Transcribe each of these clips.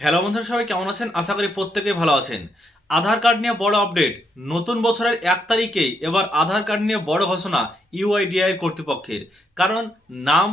Hello বন্ধুরা, সবাই কেমন আছেন? আশা করি প্রত্যেকেই ভালো আছেন। আধার কার্ড নিয়ে বড় আপডেট। নতুন বছরের 1 তারিখেই এবার আধার কার্ড নিয়ে বড় ঘোষণা ইউআইডিআই কর্তৃপক্ষের। কারণ নাম,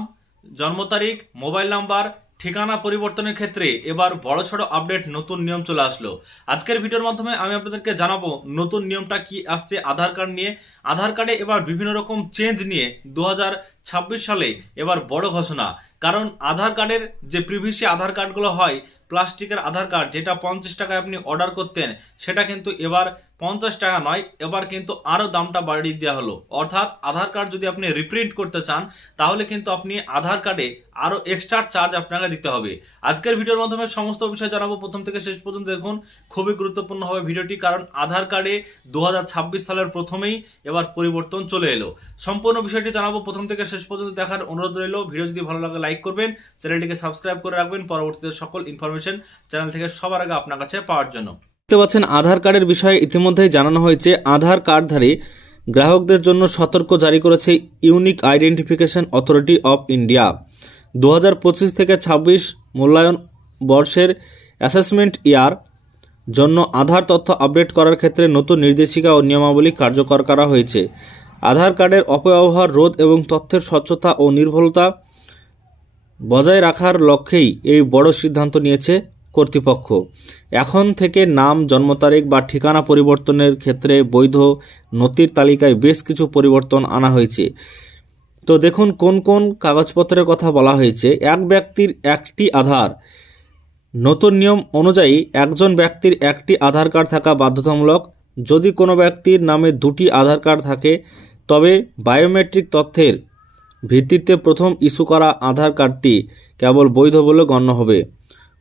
জন্ম তারিখ, মোবাইল নাম্বার, ঠিকানা পরিবর্তনের ক্ষেত্রে এবার বড়সড় আপডেট, নতুন নিয়ম চলে আসলো। আজকের ভিডিওর মাধ্যমে আমি আপনাদেরকে জানাবো নতুন নিয়মটা কি আসছে আধার কার্ড নিয়ে। আধার কার্ডে এবার বিভিন্ন রকম চেঞ্জ নিয়ে 2026 সালে এবার বড় ঘোষণা। কারণ আধার কার্ডের যে প্রিভিয়াসি আধার কার্ডগুলো হয়, প্লাস্টিকের আধার কার্ড, যেটা 50 টাকায় আপনি অর্ডার করতেন, সেটা কিন্তু এবার 50 টাকা নয়, এবার কিন্তু আরও দামটা বাড়িয়ে দেওয়া হলো। অর্থাৎ আধার কার্ড যদি আপনি রিপ্রিন্ট করতে চান, তাহলে কিন্তু আপনি আধার কার্ডে আরও এক্সট্রা চার্জ আপনাকে দিতে হবে। আজকের ভিডিওর মাধ্যমে সমস্ত বিষয় জানাবো, প্রথম থেকে শেষ পর্যন্ত দেখুন। খুবই গুরুত্বপূর্ণ হবে ভিডিওটি, কারণ আধার কার্ডে 2026 সালের প্রথমেই এবার পরিবর্তন চলে এলো। সম্পূর্ণ বিষয়টি জানাবো, প্রথম থেকে শেষ পর্যন্ত দেখার অনুরোধ রইল। ভিডিও যদি ভালো লাগে লাইক করবেন, চ্যানেলটিকে সাবস্ক্রাইব করে রাখবেন পরবর্তীতে সকল ইনফরমেশন চ্যানেল থেকে সবার আগে আপনার কাছে পাওয়ার জন্য। দেখতে পাচ্ছেন আধার কার্ডের বিষয়ে ইতিমধ্যেই জানানো হয়েছে। আধার কার্ডধারী গ্রাহকদের জন্য সতর্ক জারি করেছে unique identification authority of India. 2025 থেকে 26 মূল্যায়ন বর্ষের অ্যাসেসমেন্ট ইয়ার জন্য আধার তথ্য আপডেট করার ক্ষেত্রে নতুন নির্দেশিকা ও নিয়মাবলী কার্যকর করা হয়েছে। আধার কার্ডের অপব্যবহার রোধ এবং তথ্যের স্বচ্ছতা ও নির্ভুলতা বজায় রাখার লক্ষ্যেই এই বড় সিদ্ধান্ত নিয়েছে কর্তৃপক্ষ। এখন থেকে নাম, জন্ম তারিখ বা ঠিকানা পরিবর্তনের ক্ষেত্রে বৈধ নথির তালিকায় বেশ কিছু পরিবর্তন আনা হয়েছে। তো দেখুন কোন কোন কাগজপত্রের কথা বলা হয়েছে। এক ব্যক্তির একটি আধার। নতুন নিয়ম অনুযায়ী একজন ব্যক্তির একটি আধার কার্ড থাকা বাধ্যতামূলক। যদি কোনো ব্যক্তির নামে দুটি আধার কার্ড থাকে, তবে বায়োমেট্রিক তথ্যের ভিত্তিতে প্রথম ইস্যু করা আধার কার্ডটি কেবল বৈধ বলে গণ্য হবে।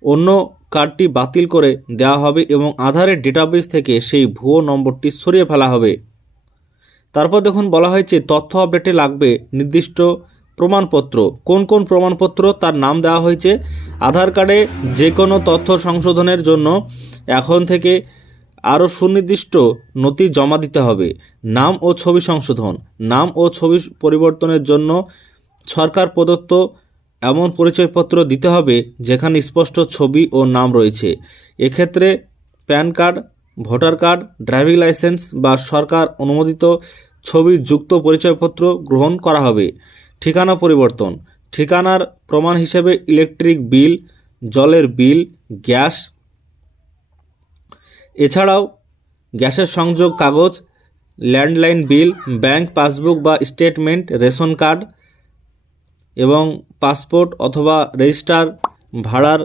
অন্য কার্ডটি বাতিল করে দেওয়া হবে এবং আধারের ডেটাবেস থেকে সেই ভুয়ো নম্বরটি সরিয়ে ফেলা হবে। তারপর দেখুন বলা হয়েছে তথ্য আপডেটে লাগবে নির্দিষ্ট প্রমাণপত্র। কোন কোন প্রমাণপত্র তার নাম দেওয়া হয়েছে। আধার কার্ডে যে কোনো তথ্য সংশোধনের জন্য এখন থেকে আরও সুনির্দিষ্ট নথি জমা দিতে হবে। নাম ও ছবি সংশোধন। নাম ও ছবি পরিবর্তনের জন্য সরকার প্রদত্ত এমন পরিচয়পত্র দিতে হবে যেখানে স্পষ্ট ছবি ও নাম রয়েছে। এক্ষেত্রে pan card, voter card, driving licence বা সরকার অনুমোদিত ছবিযুক্ত পরিচয়পত্র গ্রহণ করা হবে। ঠিকানা পরিবর্তন। ঠিকানার প্রমাণ হিসেবে ইলেকট্রিক বিল, জলের বিল, গ্যাস, এছাড়াও গ্যাসের সংযোগ কাগজ, ল্যান্ডলাইন বিল, ব্যাংক পাসবুক বা স্টেটমেন্ট, রেশন কার্ড এবং পাসপোর্ট অথবা রেজিস্টার ভাড়ার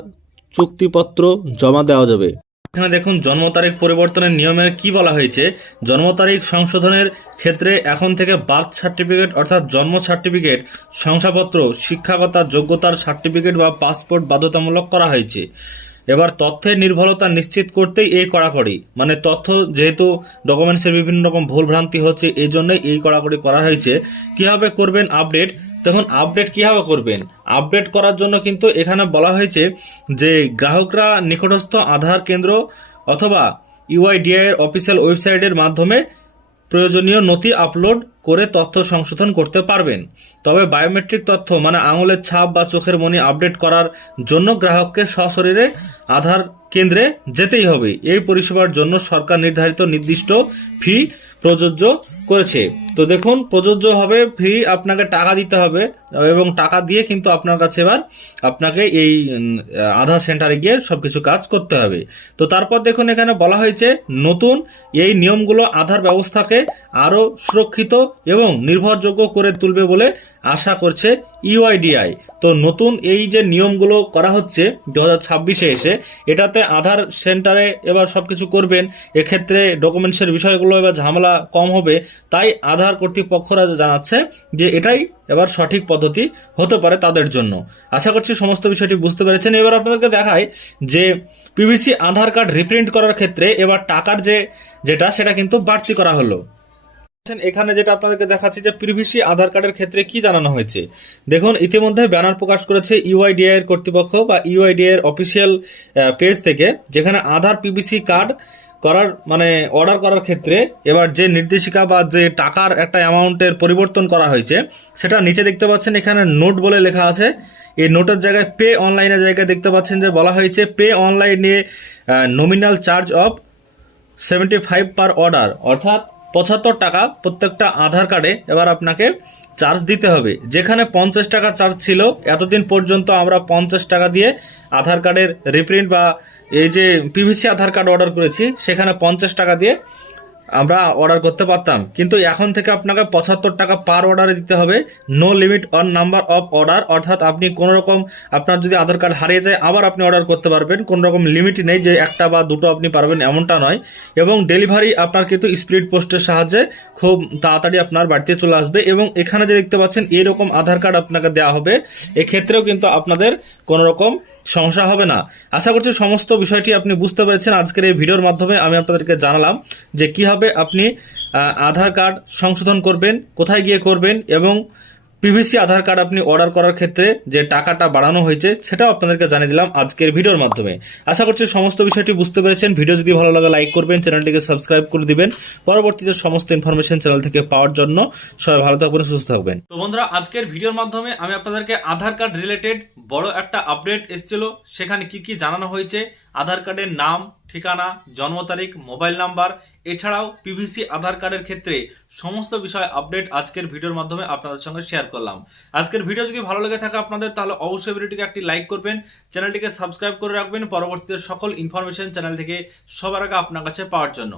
চুক্তিপত্র জমা দেওয়া যাবে। এখানে দেখুন জন্ম তারিখ পরিবর্তনের নিয়মের কি বলা হয়েছে। জন্ম তারিখ সংশোধনের ক্ষেত্রে এখন থেকে বার্থ সার্টিফিকেট অর্থাৎ জন্ম সার্টিফিকেট, শংসাপত্র, শিক্ষাগত যোগ্যতার সার্টিফিকেট বা পাসপোর্ট বাধ্যতামূলক করা হয়েছে। এবার তথ্যের নির্ভরতা নিশ্চিত করতেই এই কড়াকড়ি, মানে তথ্য যেহেতু ডকুমেন্টসের বিভিন্ন রকম ভুলভ্রান্তি হচ্ছে, এই জন্যই এই কড়াকড়ি করা হয়েছে। কিভাবে করবেন আপডেট? দেখুন আপডেট কিভাবে করবেন। আপডেট করার জন্য কিন্তু এখানে বলা হয়েছে যে গ্রাহকরা নিকটস্থ আধার কেন্দ্র অথবা ইউআইডিআই এর অফিসিয়াল ওয়েবসাইটের মাধ্যমে প্রয়োজনীয় নথি আপলোড করে তথ্য সংশোধন করতে পারবেন। তবে বায়োমেট্রিক তথ্য মানে আঙুলের ছাপ বা চোখের মনি আপডেট করার জন্য গ্রাহককে সশরীরে আধার কেন্দ্রে যেতেই হবে। এই পরিষেবার জন্য সরকার নির্ধারিত নির্দিষ্ট ফি প্রযোজ্য করেছে। তো দেখুন প্রযোজ্য হবে ফি, আপনাকে টাকা দিতে হবে এবং টাকা দিয়ে কিন্তু আপনার কাছে এবার আপনাকে এই আধার সেন্টারে গিয়ে সবকিছু কাজ করতে হবে। তো তারপর দেখুন এখানে বলা হয়েছে নতুন এই নিয়মগুলো আধার ব্যবস্থাকে আরও সুরক্ষিত এবং নির্ভরযোগ্য করে তুলবে বলে আশা করছে ইউআইডিআই। তো নতুন এই যে নিয়মগুলো করা হচ্ছে 2026-এ এসে, এটাতে আধার সেন্টারে এবার সবকিছু করবেন। এক্ষেত্রে ডকুমেন্টসের বিষয়গুলো এবার ঝামেলা কম হবে। তাই আধার কর্তৃপক্ষরা জানাচ্ছে যে এটাই এবার সঠিক পদ্ধতি হতে পারে তাদের জন্য। আশা করছি সমস্ত বিষয়টি বুঝতে পেরেছেন। এবার আপনাদেরকে দেখায় যে পিভিসি আধার কার্ড রিপ্রিন্ট করার ক্ষেত্রে এবার টাকার যেটা সেটা কিন্তু বাড়তি করা হলো। এখানে যেটা আপনাদেরকে দেখাচ্ছি যে পিভিসি আধার কার্ডের ক্ষেত্রে কি জানানো হয়েছে। দেখুন ইতিমধ্যে ব্যানার প্রকাশ করেছে ইউআইডিআই এর কর্তৃপক্ষ বা ইউআইডিআই এর অফিসিয়াল পেজ থেকে, যেখানে আধার পিভিসি কার্ড করার মানে অর্ডার করার ক্ষেত্রে এবার যে নির্দেশিকা বা যে টাকার একটা অ্যামাউন্টের পরিবর্তন করা হয়েছে সেটা নিচে দেখতে পাচ্ছেন, এখানে নোট বলে লেখা আছে। এই নোটের জায়গায় পে অনলাইনের জায়গায় দেখতে পাচ্ছেন যে বলা হয়েছে পে অনলাইনে nominal charge of 75 per order, অর্থাৎ 75 টাকা প্রত্যেকটা আধার কার্ডে এবার আপনাকে চার্জ দিতে হবে। যেখানে 50 টাকা চার্জ ছিল এতদিন পর্যন্ত, আমরা 50 টাকা দিয়ে আধার কার্ডের রিপ্রিন্ট বা এই যে পিভিসি আধার কার্ড অর্ডার করেছি সেখানে 50 টাকা দিয়ে আমরা অর্ডার করতে পারতাম, কিন্তু এখন থেকে আপনাকে 75 টাকা পার অর্ডারে দিতে হবে। No limit on number of order, অর্থাৎ আপনি কোনো রকম আপনার যদি আধার কার্ড হারিয়ে যায় আবার আপনি অর্ডার করতে পারবেন, কোনো রকম লিমিটই নেই যে একটা বা দুটো আপনি পারবেন এমনটা নয়। এবং ডেলিভারি আপনার কিন্তু স্পিড পোস্টের সাহায্যে খুব তাড়াতাড়ি আপনার বাড়িতে চলে আসবে। এবং এখানে যে দেখতে পাচ্ছেন এরকম আধার কার্ড আপনাকে দেওয়া হবে, এক্ষেত্রেও কিন্তু আপনাদের কোনো রকম সমস্যা হবে না। আশা করছি সমস্ত বিষয়টি আপনি বুঝতে পেরেছেন। আজকের এই ভিডিওর মাধ্যমে আমি আপনাদেরকে জানালাম যে কীভাবে আপনি আধার কার্ড সংশোধন করবেন, কোথায় গিয়ে করবেন, এবং পিভিসি আধার কার্ড আপনি অর্ডার করার ক্ষেত্রে যে টাকাটা বাড়ানো হয়েছে সেটাও আপনাদেরকে জানিয়ে দিলাম আজকের ভিডিওর মাধ্যমে। আশা করছি সমস্ত বিষয়টি বুঝতে পেরেছেন। ভিডিও যদি ভালো লাগে লাইক করবেন, চ্যানেলটিকে সাবস্ক্রাইব করে দিবেন পরবর্তীতে সমস্ত ইনফরমেশন চ্যানেল থেকে পাওয়ার জন্য। সবাই ভালো থাকবেন, সুস্থ থাকবেন। তো বন্ধুরা, আজকের ভিডিওর মাধ্যমে আমি আপনাদেরকে আধার কার্ড রিলেটেড বড় একটা আপডেট এসেছিল, সেখানে কি কি জানানো হয়েছে, আধার কার্ডের নাম, ঠিকানা, জন্ম তারিখ, মোবাইল নাম্বার, এছাড়াও পিভিসি আধার কার্ডের ক্ষেত্রে সমস্ত বিষয় আপডেট আজকের ভিডিওর মাধ্যমে আপনাদের সঙ্গে শেয়ার করলাম। আজকের ভিডিও যদি ভালো লেগে থাকে আপনাদের, তাহলে অবশ্যই ভিডিওটিকে একটি লাইক করবেন, চ্যানেলটিকে সাবস্ক্রাইব করে রাখবেন পরবর্তীতে সকল ইনফরমেশন চ্যানেল থেকে সবার আগে আপনার কাছে পাওয়ার জন্য।